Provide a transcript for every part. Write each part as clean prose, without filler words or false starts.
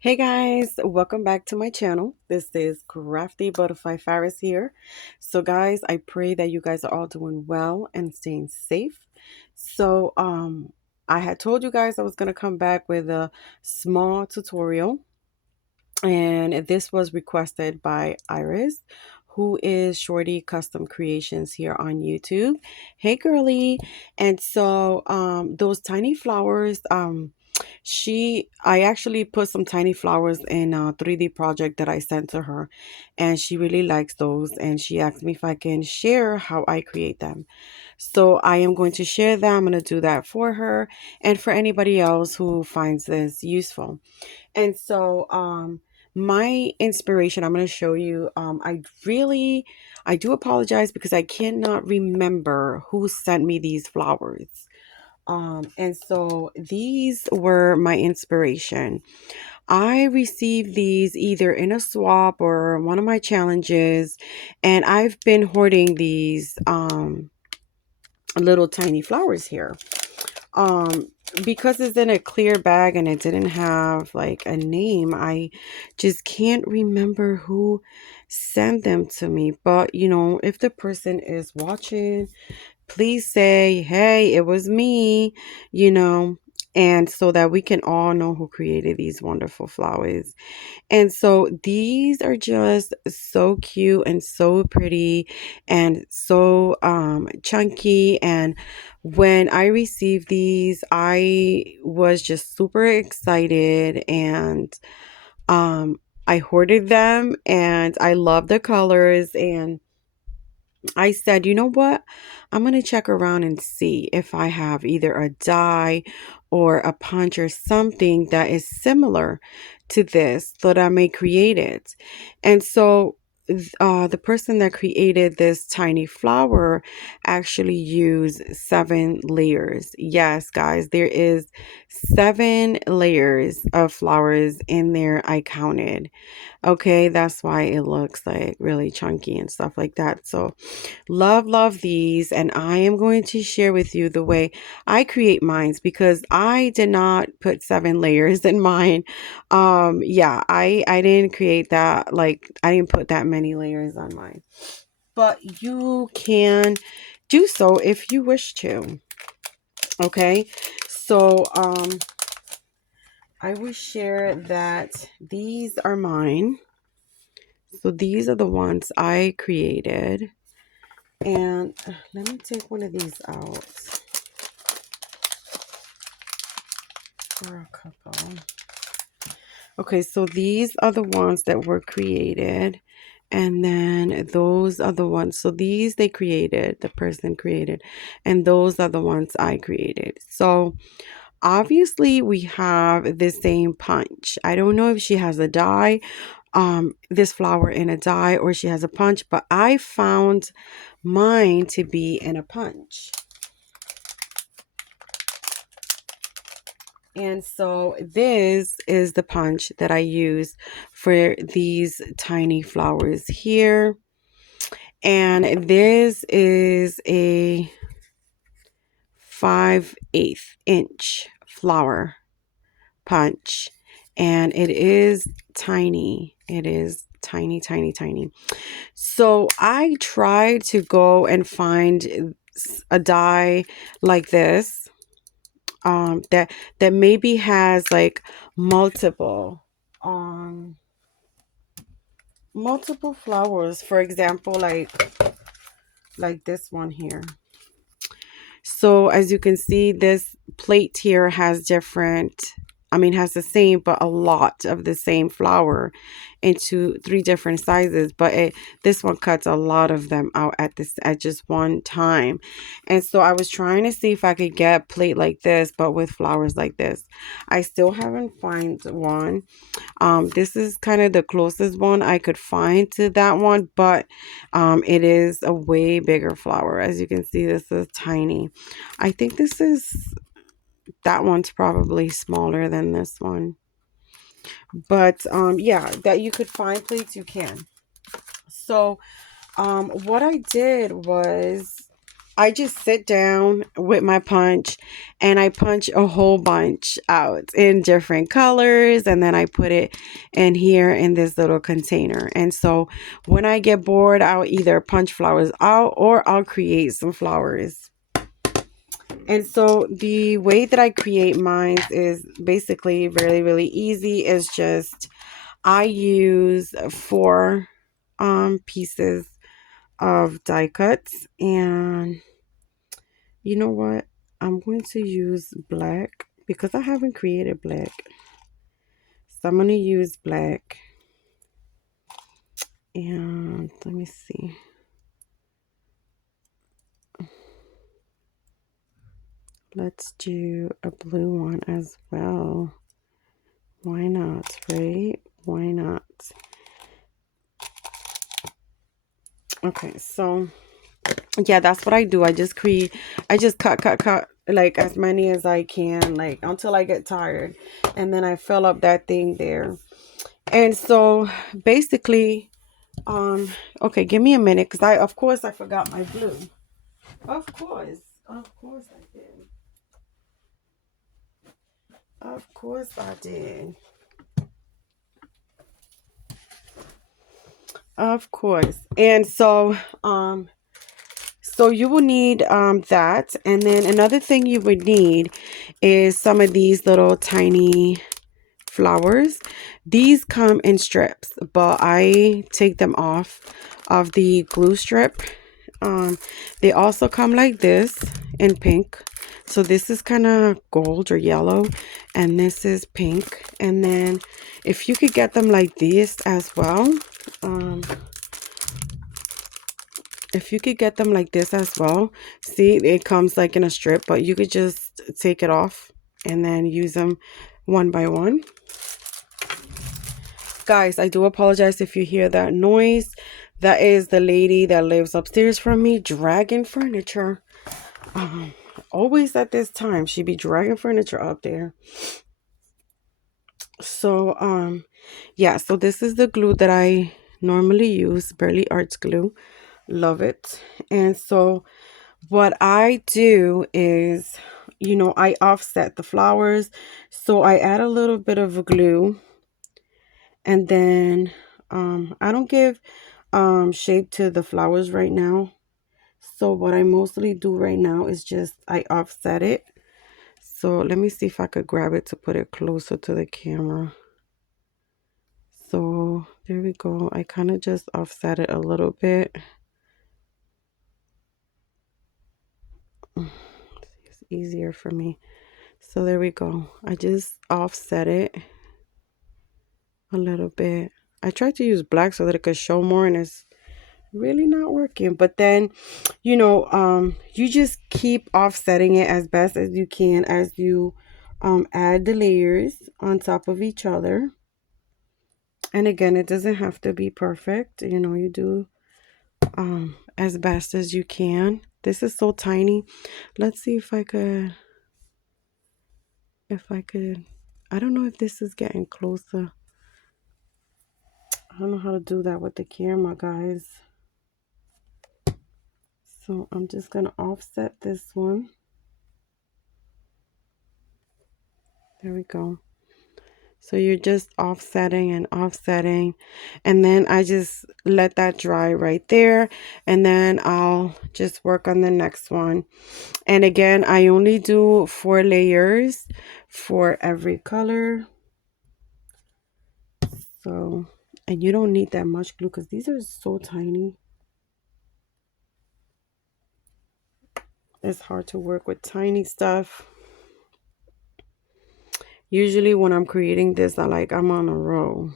Hey guys, welcome back to my channel. This is Crafty Butterfly Faris here. So guys, I pray that you guys are all doing well and staying safe. I had told you guys I was going to come back with a small tutorial, and this was requested by Iris, who is Shorty Custom Creations here on YouTube. Hey girly. And so those tiny flowers, I actually put some tiny flowers in a 3D project that I sent to her, and she really likes those, and she asked me if I can share how I create them. So I am going to share them. I'm going to do that for her and for anybody else who finds this useful. And so my inspiration, I'm going to show you. I do apologize because I cannot remember who sent me these flowers. And so these were my inspiration. I received these either in a swap or one of my challenges, and I've been hoarding these little tiny flowers here. Um, because it's in a clear bag and it didn't have like a name, I just can't remember who sent them to me. But you know, if the person is watching, please say, hey, it was me, you know, and so that we can all know who created these wonderful flowers. And so these are just so cute and so pretty and so chunky. And when I received these, I was just super excited, and um I hoarded them and I love the colors. And I said, you know what? I'm going to check around and see if I have either a die or a punch or something that is similar to this so that I may create it. And so the person that created this tiny flower actually used 7 layers. Yes, guys, there is 7 layers of flowers in there. I counted. Okay, that's why it looks like really chunky and stuff like that. So love these, and I am going to share with you the way I create mines because I did not put 7 layers in mine. Yeah, I didn't create that, like I didn't put that many layers on mine. But you can do so if you wish to. Okay? So I will share that these are mine. So these are the ones I created. And let me take one of these out for a couple. Okay, so these are the ones that were created. And then those are the ones. So these they created, the person created. And those are the ones I created. So obviously we have the same punch. I don't know if she has a die, this flower in a die, or she has a punch, but I found mine to be in a punch. And so this is the punch that I use for these tiny flowers here. And this is a 5/8 inch flower punch. And it is tiny. It is tiny, tiny, tiny. So I tried to go and find a die like this, that maybe has like multiple um multiple flowers, for example, like this one here. So as you can see, this plate here has has the same, but a lot of the same flower into 3 different sizes. But this one cuts a lot of them out at just one time. And so I was trying to see if I could get a plate like this, but with flowers like this. I still haven't found one. This is kind of the closest one I could find to that one, but it is a way bigger flower. As you can see, this is tiny. I think that one's probably smaller than this one. But yeah, that you could find plates, you can. So what I did was I just sit down with my punch and I punch a whole bunch out in different colors, and then I put it in here in this little container. And so when I get bored, I'll either punch flowers out or I'll create some flowers. And so the way that I create mine is basically really, really easy. It's just I use 4 pieces of die cuts, and you know what? I'm going to use black because I haven't created black. So I'm going to use black. And let me see. Let's do a blue one as well. Why not, right? Why not? Okay, so yeah, that's what I do. I just cut like as many as I can, like until I get tired. And then I fill up that thing there. And so basically, okay, give me a minute because of course I forgot my glue. Of course I did. Of course I did. Of course. And so, so you will need that. And then another thing you would need is some of these little tiny flowers. These come in strips, but I take them off of the glue strip. They also come like this in pink. So this is kind of gold or yellow, and this is pink. And then if you could get them like this as well, if you could get them like this as well, see, it comes like in a strip, but you could just take it off and then use them one by one. Guys, I do apologize if you hear that noise. That is the lady that lives upstairs from me dragging furniture. Always at this time, she be dragging furniture up there. So, yeah, so this is the glue that I normally use, Burley Arts glue. Love it. And so what I do is, you know, I offset the flowers. So I add a little bit of glue, and then I don't give shape to the flowers right now. So what I mostly do right now is just I offset it. So let me see if I could grab it to put it closer to the camera. So there we go. I kind of just offset it a little bit. It's easier for me. So there we go. I just offset it a little bit. I tried to use black so that it could show more, and it's really not working. But then, you know, you just keep offsetting it as best as you can as you add the layers on top of each other. And again, it doesn't have to be perfect. You know, you do as best as you can. This is so tiny. Let's see if I could, I don't know if this is getting closer. I don't know how to do that with the camera, guys. So I'm just going to offset this one. There we go. So you're just offsetting and offsetting, and then I just let that dry right there, and then I'll just work on the next one. And again, I only do 4 layers for every color. So, and you don't need that much glue because these are so tiny. It's hard to work with tiny stuff. Usually when I'm creating this, I'm on a roll.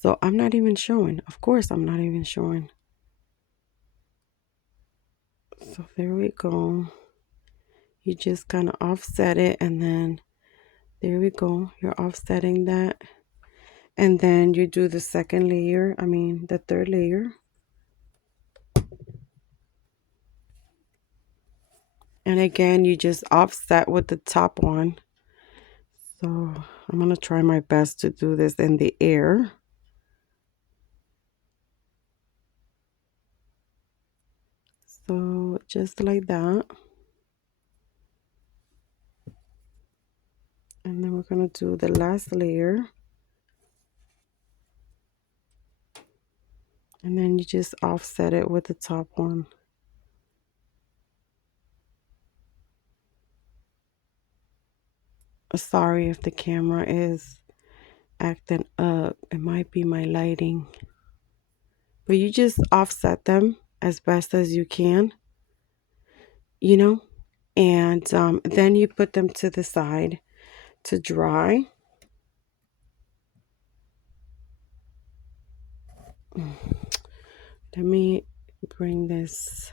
So I'm not even showing. Of course, I'm not even showing. So there we go. You just kind of offset it, and then there we go. You're offsetting that. And then you do the second layer, the third layer. And again, you just offset with the top one. So I'm going to try my best to do this in the air. So just like that. And then we're going to do the last layer. And then you just offset it with the top one. Sorry if the camera is acting up. It might be my lighting. But you just offset them as best as you can, you know, and then you put them to the side to dry. Let me bring this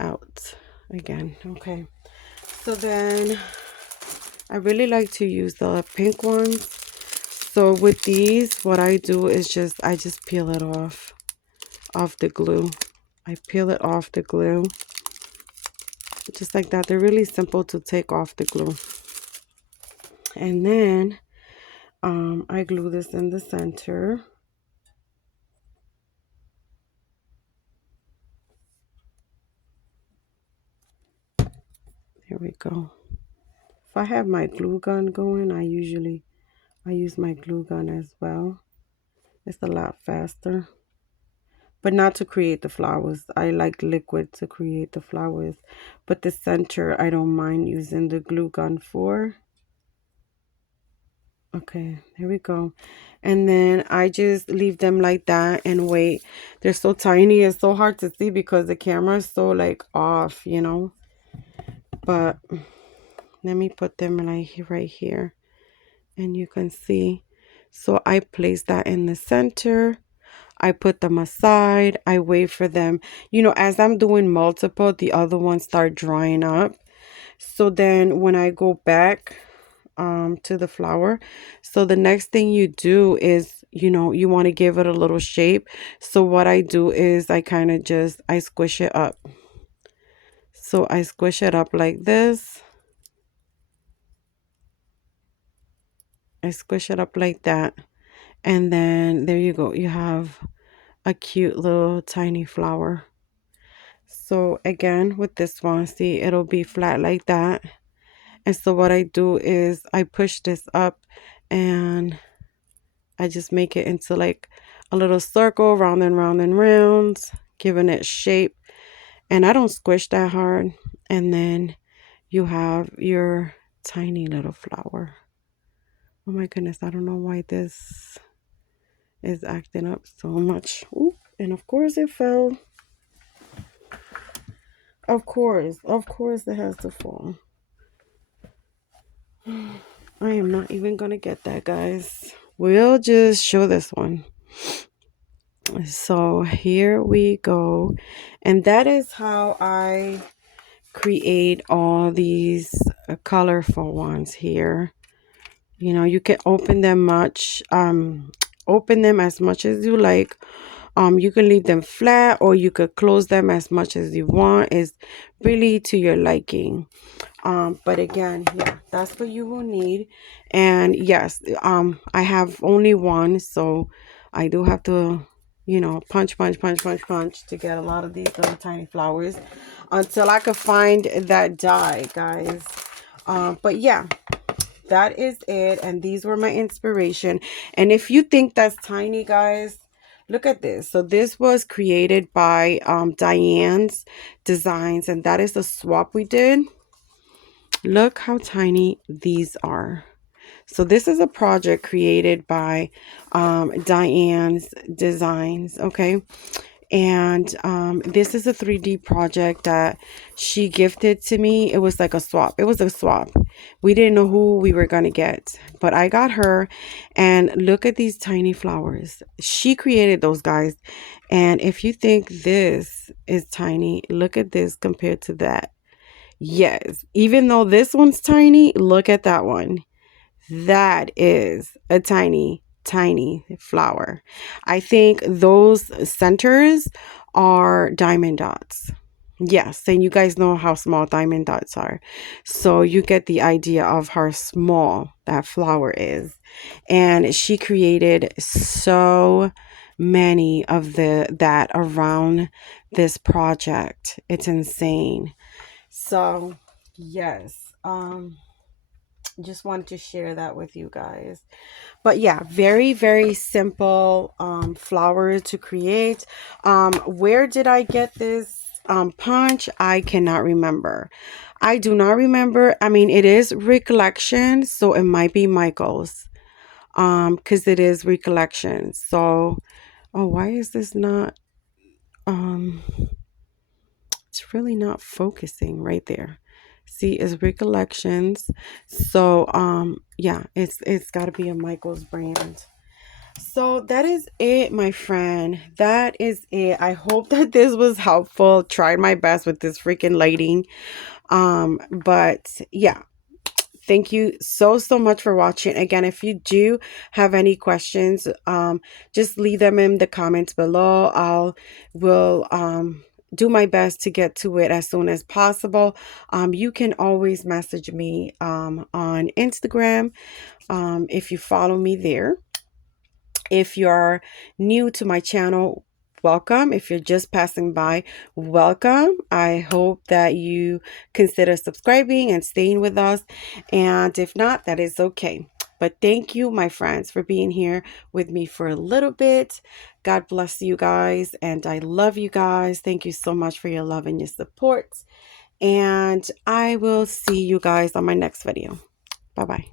out again. Okay, so then I really like to use the pink ones. So with these, what I do is I just peel it off the glue. I peel it off the glue just like that. They're really simple to take off the glue. And then I glue this in the center. There we go. If I have my glue gun going, I use my glue gun as well. It's a lot faster. But not to create the flowers. I like liquid to create the flowers. But the center, I don't mind using the glue gun for. Okay, there we go. And then I just leave them like that and wait. They're so tiny. It's so hard to see because the camera is so like off, you know. But let me put them like right here. And you can see. So I place that in the center. I put them aside. I wait for them. You know, as I'm doing multiple, the other ones start drying up. So then when I go back to the flower, so the next thing you do is, you know, you want to give it a little shape. So what I do is I kind of I squish it up. So I squish it up like this. I squish it up like that. And then there you go. You have a cute little tiny flower. So again, with this one, see, it'll be flat like that. And so what I do is I push this up and I just make it into like a little circle, round and round and round, giving it shape. And I don't squish that hard. And then you have your tiny little flower. Oh my goodness, I don't know why this is acting up so much. Oop, and of course it fell. Of course it has to fall. I am not even gonna get that, guys. We'll just show this one. So here we go. And that is how I create all these colorful ones here. You know, you can open them as much as you like. You can leave them flat or you could close them as much as you want. It's really to your liking. But again, yeah, that's what you will need. And yes, I have only one, so I do have to, you know, punch to get a lot of these little tiny flowers until I could find that die, guys. But yeah, that is it. And these were my inspiration. And if you think that's tiny, guys, look at this. So this was created by Diane's Designs, and that is the swap we did. Look how tiny these are. So this is a project created by Diane's Designs, okay? And this is a 3D project that she gifted to me. It was like a swap. It was a swap. We didn't know who we were going to get, but I got her. And look at these tiny flowers. She created those, guys. And if you think this is tiny, look at this compared to that. Yes, even though this one's tiny, look at that one. That is a tiny, tiny flower. I think those centers are diamond dots. Yes, and you guys know how small diamond dots are. So you get the idea of how small that flower is. And she created so many of that around this project. It's insane. So yes, just wanted to share that with you guys. But yeah, very, very simple flower to create. Where did I get this punch? I cannot remember. I do not remember. I mean, it is recollection, so it might be Michael's. Because it is recollection. So, oh, why is this not um it's really not focusing right there. See, it's recollections. So, yeah, it's got to be a Michael's brand. So that is it, my friend. That is it. I hope that this was helpful. Tried my best with this freaking lighting. But yeah, thank you so much for watching. Again, if you do have any questions, just leave them in the comments below. I'll will do my best to get to it as soon as possible. You can always message me on Instagram if you follow me there. If you're new to my channel, welcome. If you're just passing by, welcome. I hope that you consider subscribing and staying with us. And if not, that is okay. But thank you, my friends, for being here with me for a little bit. God bless you guys. And I love you guys. Thank you so much for your love and your support. And I will see you guys on my next video. Bye-bye.